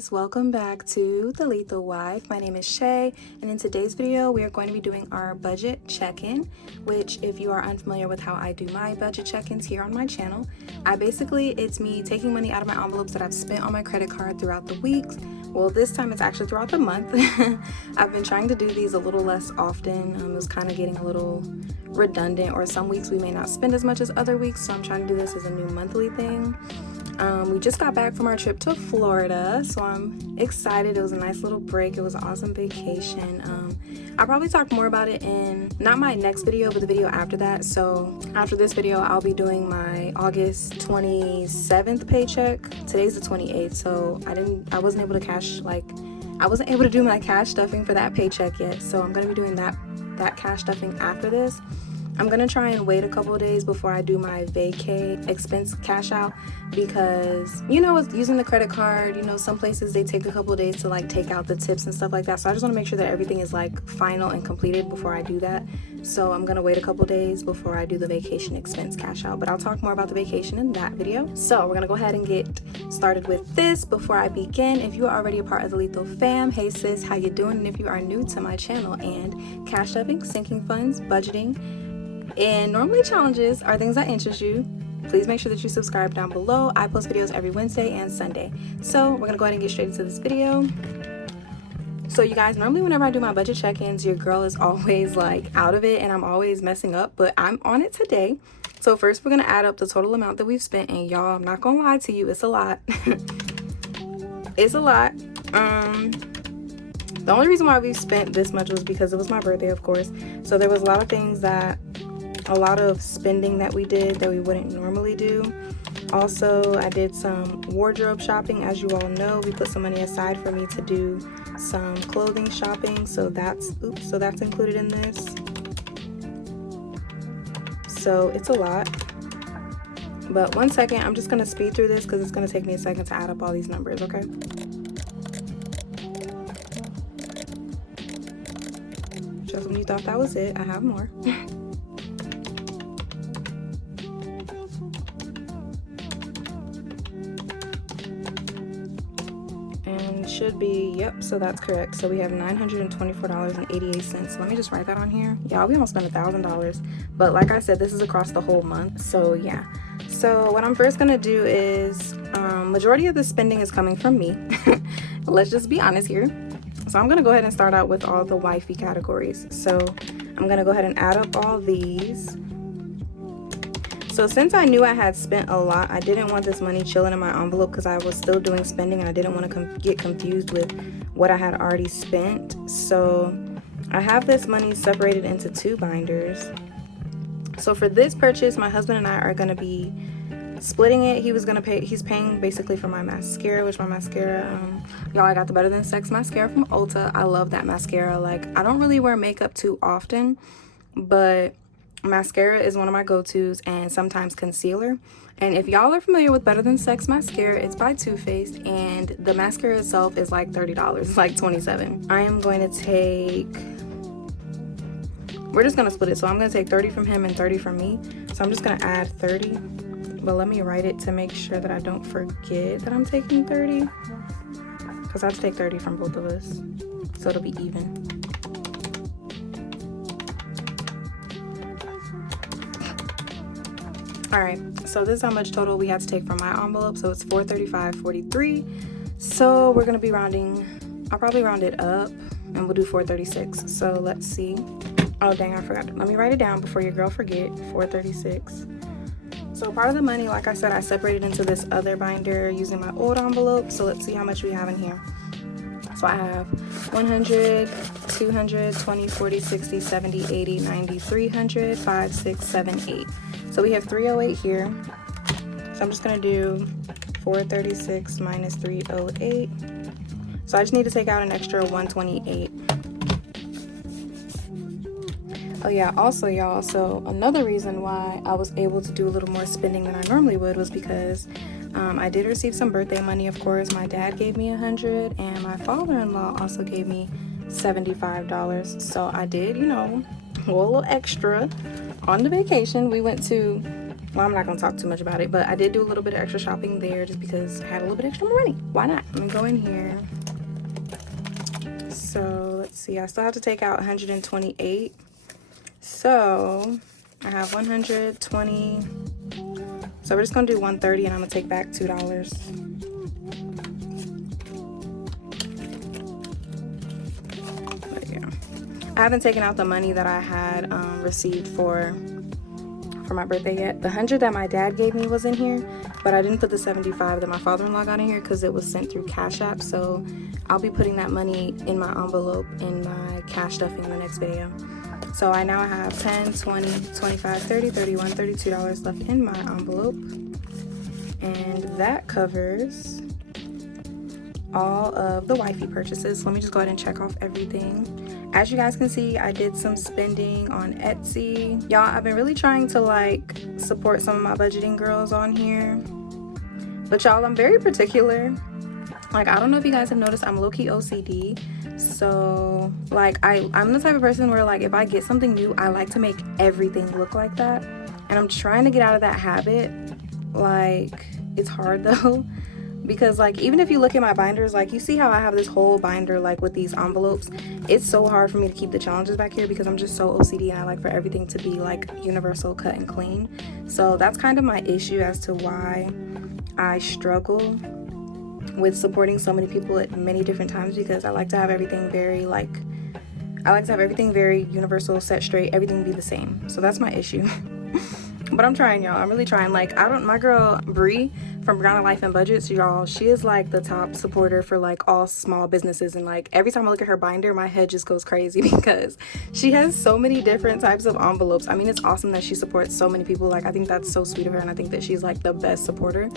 guys, welcome back to The Lethal Wife. My name is Shay, and in today's video we are going to be doing our budget check-in, which if you are unfamiliar with how I do my budget check-ins here on my channel, it's me taking money out of my envelopes that I've spent on my credit card throughout the weeks. Well, this time it's actually throughout the month. I've been trying to do these a little less often. It was kind of getting a little redundant, or some weeks we may not spend as much as other weeks, so I'm trying to do this as a new monthly thing. We just got back from our trip to Florida, so I'm excited. It was a nice little break. It was an awesome vacation. I'll probably talk more about it in not my next video, but the video after that. So after this video, I'll be doing my August 27th paycheck. Today's the 28th, so I wasn't able to do my cash stuffing for that paycheck yet. So I'm gonna be doing that cash stuffing after this. I'm gonna try and wait a couple of days before I do my vacay expense cash out, because with using the credit card, some places they take a couple of days to like take out the tips and stuff like that. So I just want to make sure that everything is like final and completed before I do that. So I'm gonna wait a couple of days before I do the vacation expense cash out, but I'll talk more about the vacation in that video. So we're gonna go ahead and get started with this. Before I begin, if you are already a part of the Lethal fam, hey sis, how you doing? And if you are new to my channel, and cash stuffing, sinking funds, budgeting, and normally challenges are things that interest you, please make sure that you subscribe down below. I post videos every Wednesday and Sunday. So we're gonna go ahead and get straight into this video. So you guys, normally whenever I do my budget check-ins, your girl is always like out of it and I'm always messing up, but I'm on it today. So first we're gonna add up the total amount that we've spent, and y'all, I'm not gonna lie to you, it's a lot. It's a lot. The only reason why we spent this much was because it was my birthday, of course. So there was a lot of spending that we did that we wouldn't normally do. Also, I did some wardrobe shopping. As you all know, we put some money aside for me to do some clothing shopping, so that's included in this. So it's a lot, but 1 second, I'm just gonna speed through this because it's gonna take me a second to add up all these numbers, okay? Just when you thought that was it, I have more. Should be, yep, so that's correct. So we have $924.88. Let me just write that on here. Yeah, we almost spent $1,000, but like I said, this is across the whole month, so yeah. So what I'm first gonna do is majority of the spending is coming from me. Let's just be honest here. So I'm gonna go ahead and start out with all the wifey categories. So I'm gonna go ahead and add up all these. So since I knew I had spent a lot, I didn't want this money chilling in my envelope because I was still doing spending and I didn't want to get confused with what I had already spent. So I have this money separated into 2 binders. So for this purchase, my husband and I are going to be splitting it. He's paying basically for my mascara, which y'all, I got the Better Than Sex mascara from Ulta. I love that mascara. Like, I don't really wear makeup too often, but mascara is one of my go-tos, and sometimes concealer. And if y'all are familiar with Better Than Sex mascara, it's by Too Faced, and the mascara itself is like $30. It's like $27. I am going to take, we're just gonna split it. So I'm gonna take 30 from him and 30 from me. So I'm just gonna add 30, but let me write it to make sure that I don't forget that I'm taking 30, because I have to take 30 from both of us, so it'll be even. All right, so this is how much total we had to take from my envelope. So it's $435.43. So we're gonna be rounding, I'll probably round it up and we'll do $436. So let's see. Oh dang, I forgot. Let me write it down before your girl forget. $436. So part of the money, like I said, I separated into this other binder using my old envelope. So let's see how much we have in here. So I have 100, 200, 20, 40, 60, 70, 80, 90, 300, 5, 6, 7, 8. So we have 308 here. So I'm just gonna do 436 minus 308. So I just need to take out an extra 128. Oh yeah, also y'all, so another reason why I was able to do a little more spending than I normally would was because I did receive some birthday money, of course. My dad gave me $100 and my father-in-law also gave me $75. So I did, a little extra on the vacation. We went to Well, I'm not gonna talk too much about it, but I did do a little bit of extra shopping there just because I had a little bit extra money. Why not? Let me go in here. So let's see, I still have to take out 128. So I have 120. So we're just gonna do 130 and I'm gonna take back $2. But yeah, I haven't taken out the money that I had received for my birthday yet. The 100 that my dad gave me was in here, but I didn't put the 75 that my father-in-law got in here because it was sent through Cash App. So I'll be putting that money in my envelope in my cash stuffing in the next video. So I now have 10, 20, 25, 30, 31, $32 left in my envelope, and that covers all of the wifey purchases. So let me just go ahead and check off everything. As you guys can see, I did some spending on Etsy. Y'all, I've been really trying to like support some of my budgeting girls on here, but y'all, I'm very particular. Like, I don't know if you guys have noticed, I'm low-key OCD. So like I'm the type of person where like if I get something new, I like to make everything look like that, and I'm trying to get out of that habit. Like, it's hard though, because like even if you look at my binders, like you see how I have this whole binder like with these envelopes. It's so hard for me to keep the challenges back here because I'm just so OCD and I like for everything to be like universal, cut and clean. So that's kind of my issue as to why I struggle with supporting so many people at many different times, because I like to have everything very very universal, set straight, everything be the same. So that's my issue. But I'm trying, y'all. I'm really trying. Like, my girl Bree from Grounded Life and Budgets, y'all, she is like the top supporter for like all small businesses, and like every time I look at her binder, my head just goes crazy because she has so many different types of envelopes. I mean, it's awesome that she supports so many people. Like, I think that's so sweet of her, and I think that she's like the best supporter.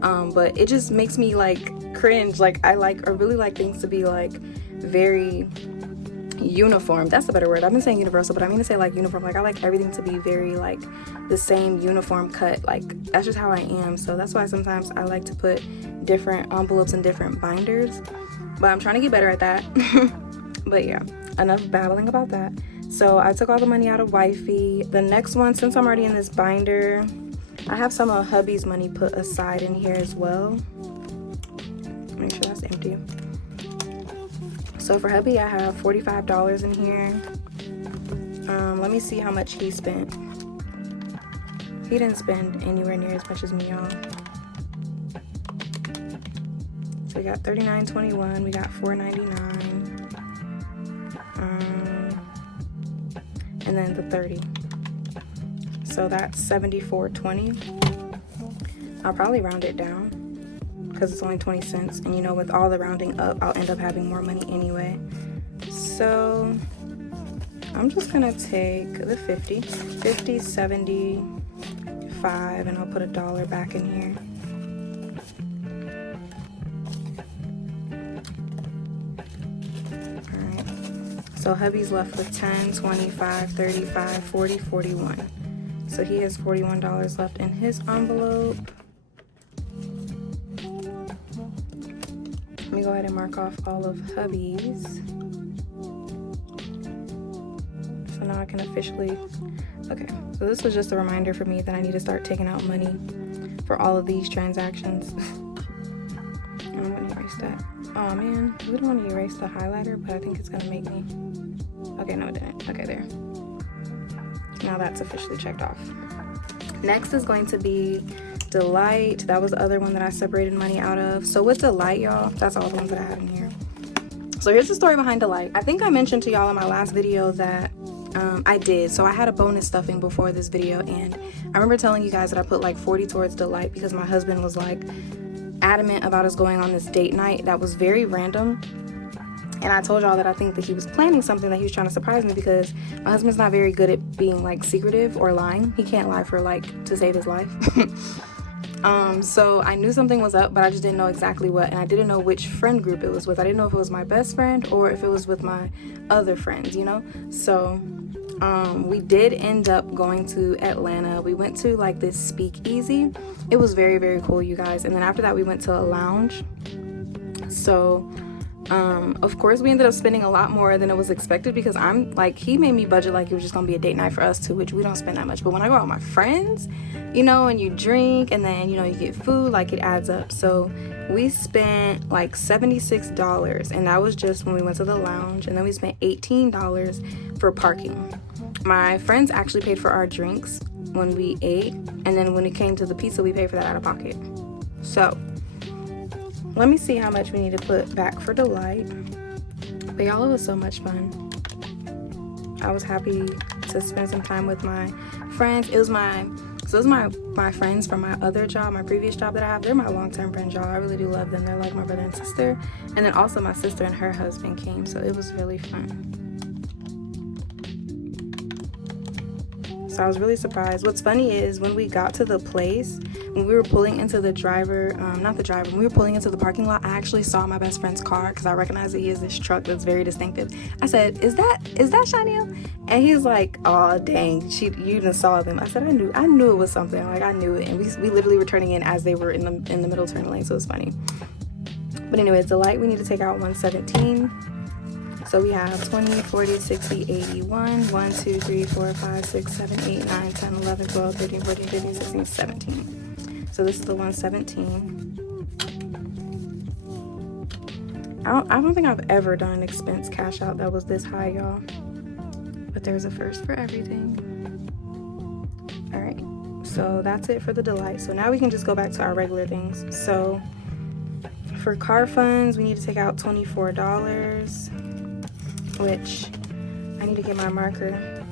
But it just makes me like cringe. Like, I really like things to be like very uniform. That's a better word. I've been saying universal, but I mean to say like uniform. Like, I like everything to be very like the same uniform cut. Like, that's just how I am. So that's why sometimes I like to put different envelopes in different binders, but I'm trying to get better at that. But yeah, enough babbling about that. So I took all the money out of wifey. The next one, since I'm already in this binder, I have some of hubby's money put aside in here as well. Make sure that's empty. So for hubby, I have $45 in here. Let me see how much he spent. He didn't spend anywhere near as much as me, y'all. So we got $39.21. We got $4.99. And then the 30. So that's $74.20. I'll probably round it down because it's only 20 cents, and you know, with all the rounding up, I'll end up having more money anyway. So I'm just gonna take the 50, 75, and I'll put $1 back in here. All right, so hubby's left with 10, 25, 35, 40, 41. So he has $41 left in his envelope. Let me go ahead and mark off all of hubby's. So now I can officially, okay, so this was just a reminder for me that I need to start taking out money for all of these transactions. And I'm gonna erase that. Oh man, we don't want to erase the highlighter, but I think it's gonna make me, okay, no it didn't. Okay, there. Now that's officially checked off. Next is going to be Delight. That was the other one that I separated money out of. So with Delight, y'all, that's all the ones that I have in here. So here's the story behind Delight. I think I mentioned to y'all in my last video that I did. So I had a bonus stuffing before this video, and I remember telling you guys that I put like 40 towards Delight because my husband was like adamant about us going on this date night that was very random. And I told y'all that I think that he was planning something, that he was trying to surprise me, because my husband's not very good at being like secretive or lying. He can't lie for like to save his life. So I knew something was up, but I just didn't know exactly what, and I didn't know which friend group it was with. I didn't know if it was my best friend or if it was with my other friends, you know? So we did end up going to Atlanta. We went to like this speakeasy. It was very, very cool, you guys. And then after that we went to a lounge. So Of course, we ended up spending a lot more than it was expected because I'm like, he made me budget like it was just gonna be a date night for us two, which we don't spend that much. But when I go out with my friends, you know, and you drink and then, you know, you get food, like it adds up. So we spent like $76, and that was just when we went to the lounge. And then we spent $18 for parking. My friends actually paid for our drinks when we ate, and then when it came to the pizza, we paid for that out of pocket. So let me see how much we need to put back for Delight. But y'all, it was so much fun. I was happy to spend some time with my friends. It was my friends from my other job, my previous job that I have. They're my long-term friends, y'all. I really do love them. They're like my brother and sister. And then also my sister and her husband came, so it was really fun. So I was really surprised. What's funny is when we got to the place, when we were pulling into the when we were pulling into the parking lot, I actually saw my best friend's car because I recognized that he has this truck that's very distinctive. I said, is that Chanel? And he's like, oh dang, you even saw them. I said, I knew it was something. Like, I knew it. And we literally were turning in as they were in the middle turn lane, so it was funny. But anyways, Delight, we need to take out 117. So we have 20, 40, 60, 81, 1, 2, 3, 4, 5, 6, 7, 8, 9, 10, 11, 12, 13, 14, 15, 16, 17. So this is the 117. I don't think I've ever done an expense cash out that was this high, y'all. But there's a first for everything. All right, so that's it for the Delight. So now we can just go back to our regular things. So for car funds, we need to take out $24. Which I need to get my marker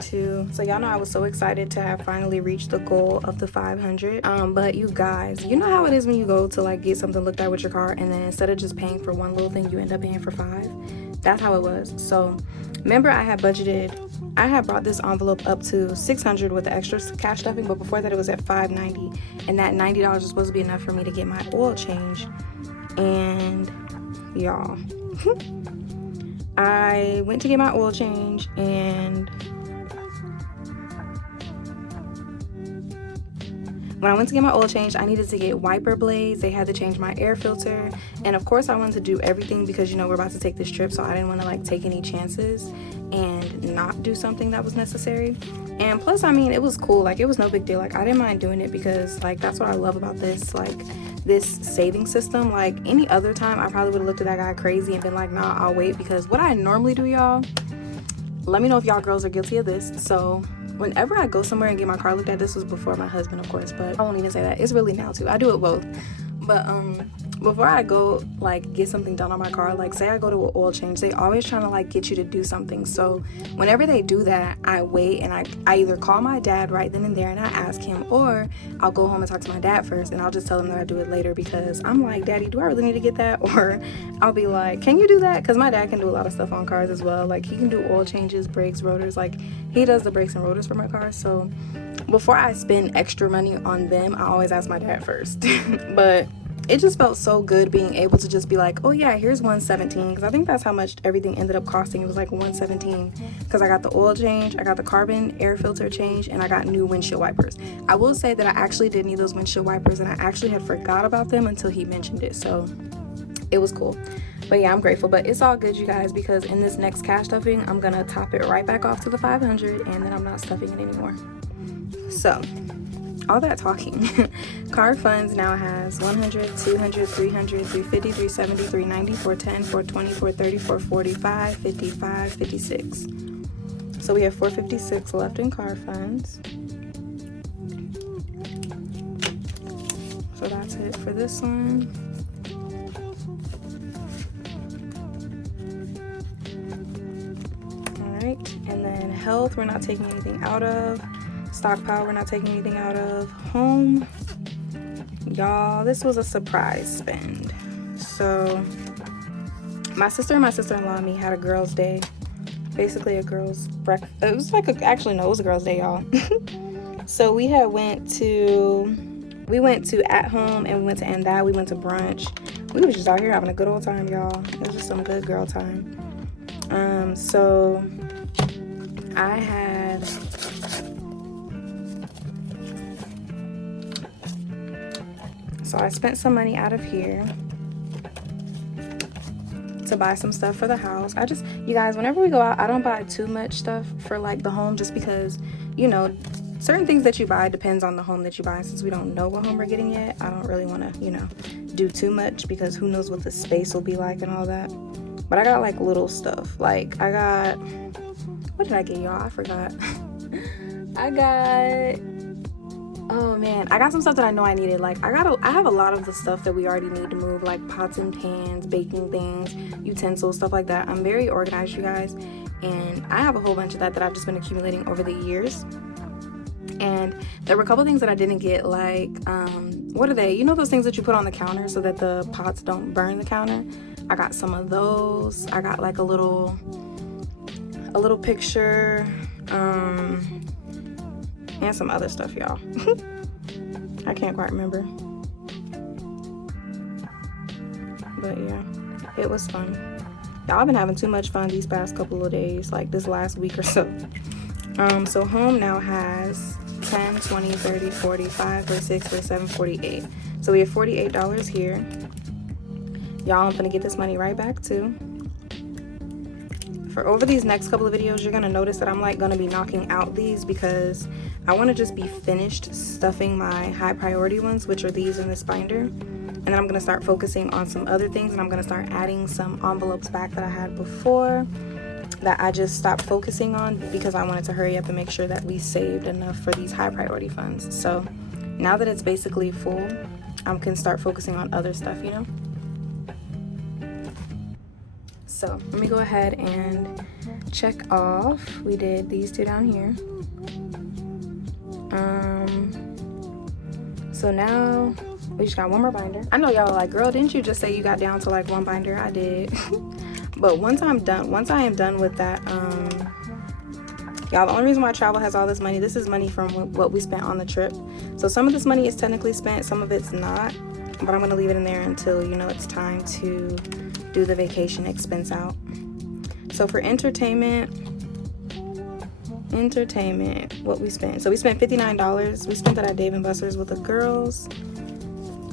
too. So y'all know I was so excited to have finally reached the goal of the 500. But you guys, you know how it is when you go to like get something looked at with your car, and then instead of just paying for one little thing, you end up paying for 5. That's how it was. So remember, I had brought this envelope up to 600 with the extra cash stuffing, but before that it was at 590, and that $90 was supposed to be enough for me to get my oil change. And y'all, I went to get my oil change, and when I went to get my oil change, I needed to get wiper blades. They had to change my air filter, and of course I wanted to do everything because, you know, we're about to take this trip, so I didn't want to like take any chances and not do something that was necessary. And plus, I mean, it was cool. Like, it was no big deal. Like, I didn't mind doing it because, like, that's what I love about this, like, this saving system. Like, any other time, I probably would have looked at that guy crazy and been like, nah, I'll wait. Because what I normally do, y'all, let me know if y'all girls are guilty of this. So whenever I go somewhere and get my car looked at, this was before my husband, of course, but I won't even say that. It's really now, too. I do it both. But before I go like get something done on my car, like say I go to an oil change, they always trying to like get you to do something. So whenever they do that, I wait, and I either call my dad right then and there and I ask him, or I'll go home and talk to my dad first, and I'll just tell him that I do it later, because I'm like, Daddy, do I really need to get that? Or I'll be like, can you do that? Because my dad can do a lot of stuff on cars as well. Like, he can do oil changes, brakes, rotors. Like, he does the brakes and rotors for my car. So before I spend extra money on them, I always ask my dad first. But it just felt so good being able to just be like, oh yeah, here's 117, because I think that's how much everything ended up costing. It was like 117 because I got the oil change, I got the carbon air filter change, and I got new windshield wipers. I will say that I actually did need those windshield wipers, and I actually had forgot about them until he mentioned it, so it was cool. But yeah, I'm grateful. But it's all good, you guys, because in this next cash stuffing, I'm gonna top it right back off to the 500, and then I'm not stuffing it anymore. So all that talking, car funds now has 100, 200, 300, 350, 370, 390, 410, 420, 430, 445, 55, 56. So we have 456 left in car funds. So that's it for this one. All right, and then health, we're not taking anything out of. Stockpile, we're not taking anything out of. Home, y'all, this was a surprise spend. So my sister and my sister-in-law and me had a girls' day, basically a girls' breakfast. It was like actually no, it was a girls' day, y'all. So we went to At Home, and we went to And That. We went to brunch. We was just out here having a good old time, y'all. It was just some good girl time. So I had So I spent some money out of here. to buy some stuff for the house. You guys, whenever we go out, I don't buy too much stuff for like the home, just because, you know, certain things that you buy depends on the home that you buy. Since we don't know what home we're getting yet, I don't really want to, you know, do too much, because who knows what the space will be like and all that. But I got like little stuff. Like I got, what did I get, y'all? I forgot. Oh man, I got some stuff that I know I needed. Like I have a lot of the stuff that we already need to move, like pots and pans, baking things, utensils, stuff like that. I'm very organized, you guys, and I have a whole bunch of that I've just been accumulating over the years. And there were a couple things that I didn't get, like what are they, you know, those things that you put on the counter so that the pots don't burn the counter. I got some of those. I got like a little picture, and some other stuff, y'all. I can't quite remember, but yeah, it was fun, y'all. I've been having too much fun these past couple of days, like this last week or so. So home now has 10, 20, 30, 45, 46, 47, 48. So we have $48 here, y'all. I'm gonna get this money right back too. For over these next couple of videos, you're gonna notice that I'm like gonna be knocking out these, because I want to just be finished stuffing my high priority ones, which are these in this binder, and then I'm gonna start focusing on some other things, and I'm gonna start adding some envelopes back that I had before that I just stopped focusing on because I wanted to hurry up and make sure that we saved enough for these high priority funds. So now that it's basically full, I can start focusing on other stuff, you know. So let me go ahead and check off. We did these two down here. So now we just got one more binder. I know y'all are like, girl, didn't you just say you got down to like one binder? I did. But once I am done with that, y'all, the only reason why travel has all this money, this is money from what we spent on the trip. So some of this money is technically spent, some of it's not, but I'm gonna leave it in there until, you know, it's time to do the vacation expense out. So for entertainment, what we spent. So we spent $59. We spent that at Dave & Buster's with the girls.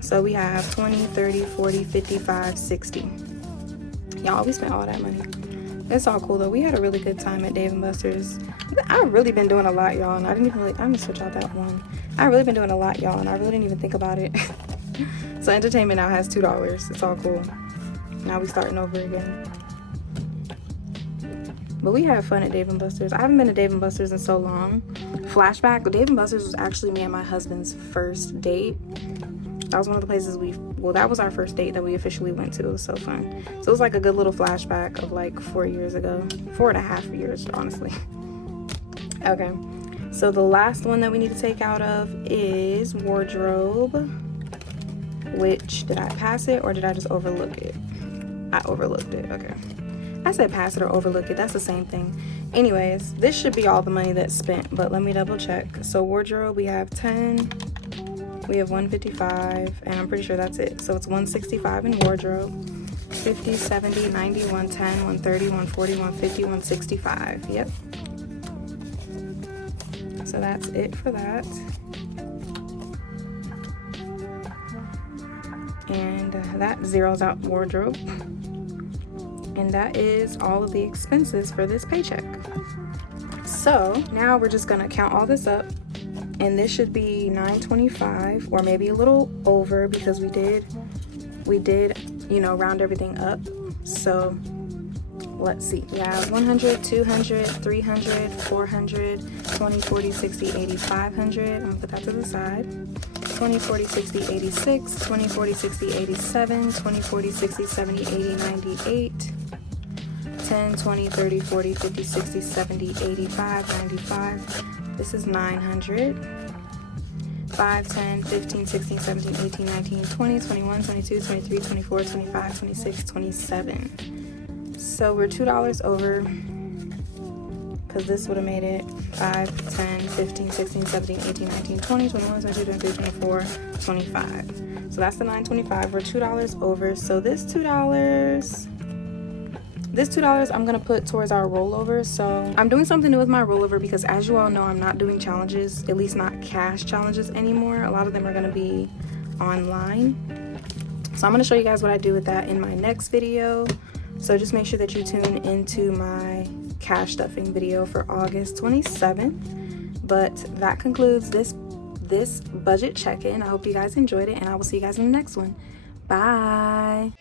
So we have 20, 30, 40, 55, 60. Y'all, we spent all that money. It's all cool though. We had a really good time at Dave & Buster's. I've really been doing a lot, y'all, and I'm gonna switch out that one. I've really been doing a lot, y'all, and I really didn't even think about it. So entertainment now has $2. It's all cool. Now we starting over again. But we had fun at Dave & Buster's. I haven't been to Dave & Buster's in so long. Flashback, Dave & Buster's was actually me and my husband's first date. That was one of the places that was our first date that we officially went to. It was so fun. So it was like a good little flashback of like 4 years ago. 4.5 years, honestly. Okay. So the last one that we need to take out of is wardrobe. Which, did I pass it or did I just overlook it? I overlooked it. Okay. I said pass it or overlook it. That's the same thing. Anyways, this should be all the money that's spent, but let me double check. So wardrobe, we have 10, we have 155, and I'm pretty sure that's it. So it's 165 in wardrobe, 50, 70, 90, 110, 130, 140, 150, 165. Yep. So that's it for that. And that zeroes out wardrobe. And that is all of the expenses for this paycheck. So now we're just gonna count all this up, and this should be $925, or maybe a little over, because we did, you know, round everything up. So let's see, we have 100, 200, 300, 400, 20, 40, 60, 80, 500. I'm gonna put that to the side. 20, 40, 60, 86, 20, 40, 60, 87, 20, 40, 60, 70, 80, 98, 10, 20, 30, 40, 50, 60, 70, 85, 95. This is 900. 5, 10, 15, 16, 17, 18, 19, 20, 21, 22, 23, 24, 25, 26, 27. So we're $2 over, because this would have made it 5, 10, 15, 16, 17, 18, 19, 20, 21, 22, 23, 24, 25. So that's the $925. We're $2 over. So this $2 I'm gonna put towards our rollover. So I'm doing something new with my rollover, because as you all know, I'm not doing challenges, at least not cash challenges anymore. A lot of them are gonna be online. So I'm gonna show you guys what I do with that in my next video. So just make sure that you tune into my cash stuffing video for August 27th. But that concludes this budget check-in. I hope you guys enjoyed it, and I will see you guys in the next one. Bye.